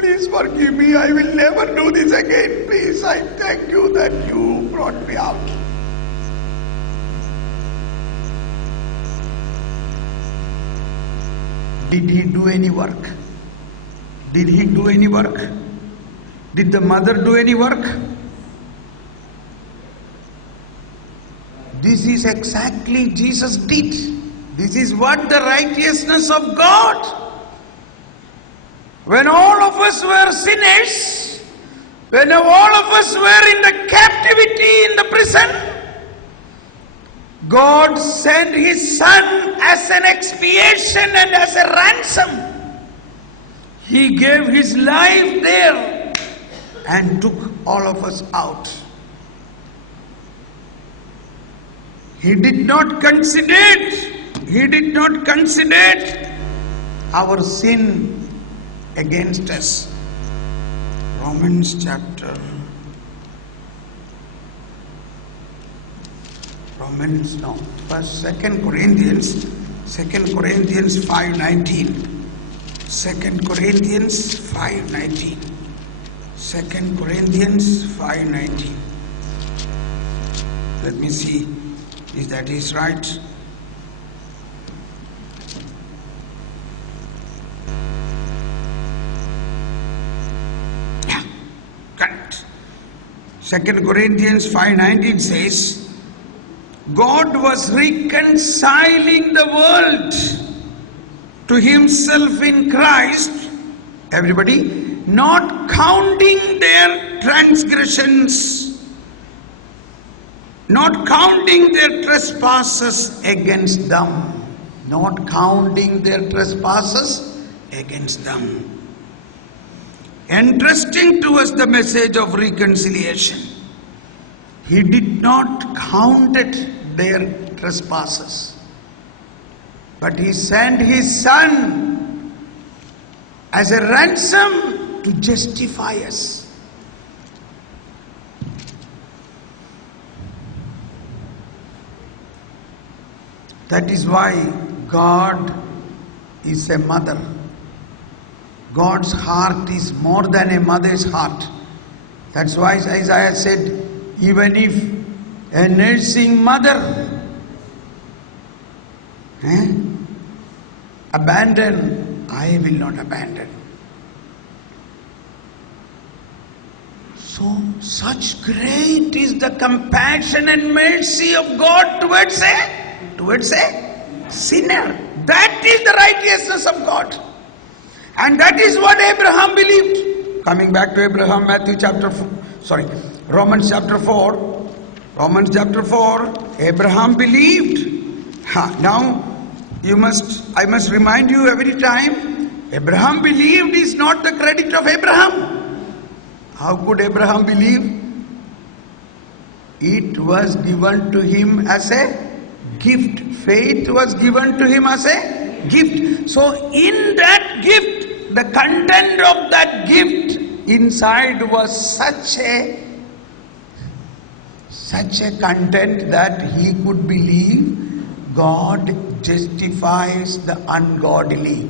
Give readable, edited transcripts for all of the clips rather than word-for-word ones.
please forgive me. I will never do this again. Please, I thank you that you brought me out. Did he do any work? Did he do any work? Did the mother do any work? This is exactly Jesus did. This is what the righteousness of God. When all of us were sinners, when all of us were in the captivity, in the prison, God sent His Son as an expiation and as a ransom. He gave His life there and took all of us out. He did not consider our sin against us. Second Corinthians 5:19. 2 Corinthians 5:19. 2 Corinthians 5:19. Let me see if that is right. Yeah, correct. 2 Corinthians 5:19 says, God was reconciling the world to Himself in Christ, everybody, not counting their transgressions, not counting their trespasses against them, not counting their trespasses against them, entrusting to us the message of reconciliation. He did not count their trespasses, but He sent His Son as a ransom to justify us. That is why God is a mother. God's heart is more than a mother's heart. That's why Isaiah said, even if a nursing mother abandon, I will not abandon. So, such great is the compassion and mercy of God towards a sinner. That is the righteousness of God. And that is what Abraham believed. Coming back to Abraham, Romans chapter 4, Abraham believed. Now, I must remind you every time, Abraham believed is not the credit of Abraham. How could Abraham believe? It was given to him as a gift. Faith was given to him as a gift. So in that gift, the content of that gift inside was such a content that he could believe God justifies the ungodly.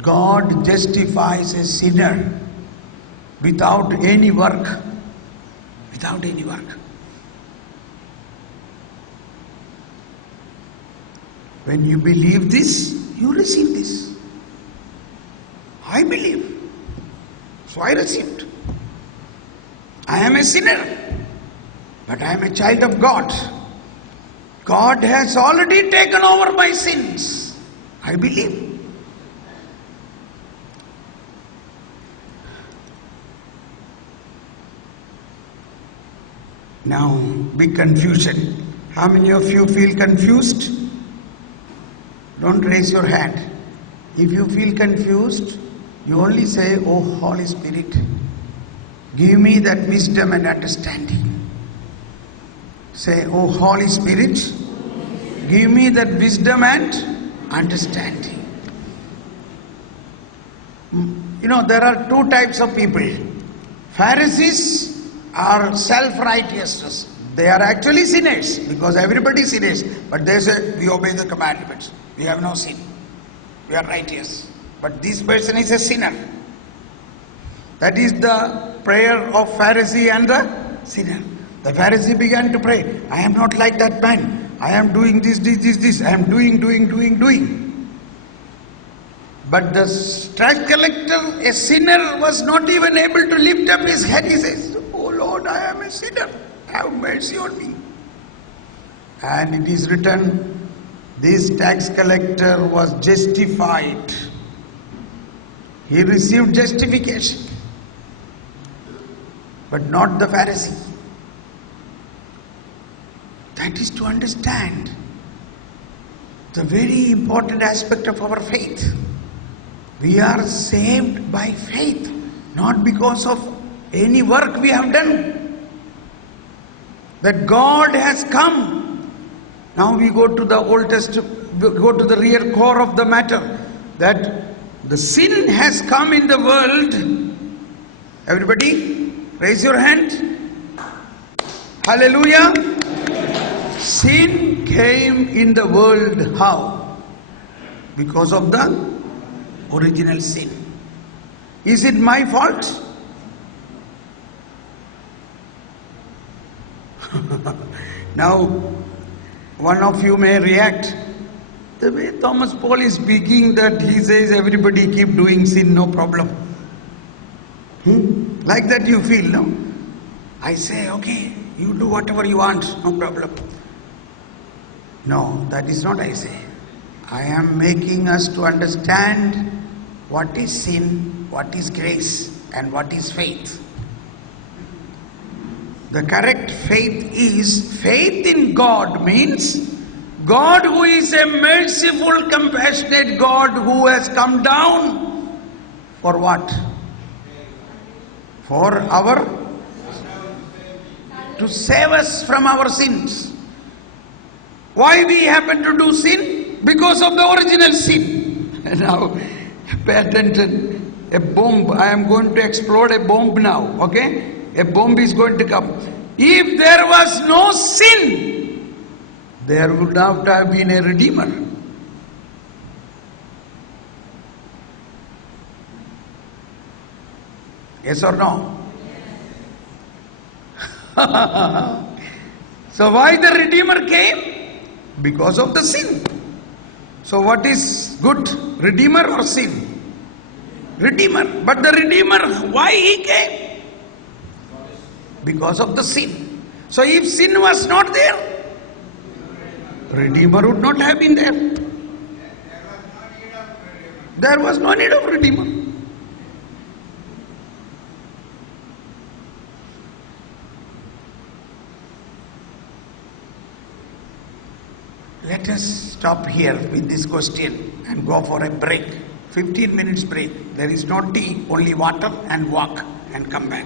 God justifies a sinner without any work. Without any work. When you believe this, you receive this. I believe. So I received. I am a sinner, but I am a child of God. God has already taken over my sins. I believe. Now, big confusion. How many of you feel confused? Don't raise your hand. If you feel confused, you only say, "Oh Holy Spirit, give me that wisdom and understanding." Say, "Oh Holy Spirit, give me that wisdom and understanding." You know, there are two types of people. Pharisees are self-righteousness. They are actually sinners, because everybody is sinners. But they say, we obey the commandments. We have no sin. We are righteous. But this person is a sinner. That is the prayer of Pharisee and the sinner. The Pharisee began to pray, I am not like that man. I am doing this. I am doing. But the tax collector, a sinner, was not even able to lift up his head. He says, oh Lord, I am a sinner. Have mercy on me. And it is written, this tax collector was justified. He received justification. But not the Pharisee. That is to understand the very important aspect of our faith. We are saved by faith, not because of any work we have done. That God has come. Now we go to the Old Testament, go to the real core of the matter, that the sin has come in the world. Everybody, raise your hand. Hallelujah. Sin came in the world how? Because of the original sin. Is it my fault? Now, one of you may react. The way Thomas Paul is speaking, that he says everybody keep doing sin, no problem. Like that you feel, no? I say, okay, you do whatever you want, no problem. No, that is not I say. I am making us to understand what is sin, what is grace, and what is faith. The correct faith is, faith in God means God who is a merciful, compassionate God who has come down for what? For to save us from our sins. Why we happen to do sin? Because of the original sin. Now, pay attention. A bomb, I am going to explode a bomb now, okay? A bomb is going to come. If there was no sin, there would not have been a Redeemer. Yes or no? So why the Redeemer came? Because of the sin. So what is good? Redeemer or sin? Redeemer. But the Redeemer, why he came? Because of the sin. So if sin was not there, Redeemer would not have been there. There was no need of Redeemer. Let us stop here with this question and go for a break. 15 minutes break. There is no tea, only water, and walk and come back.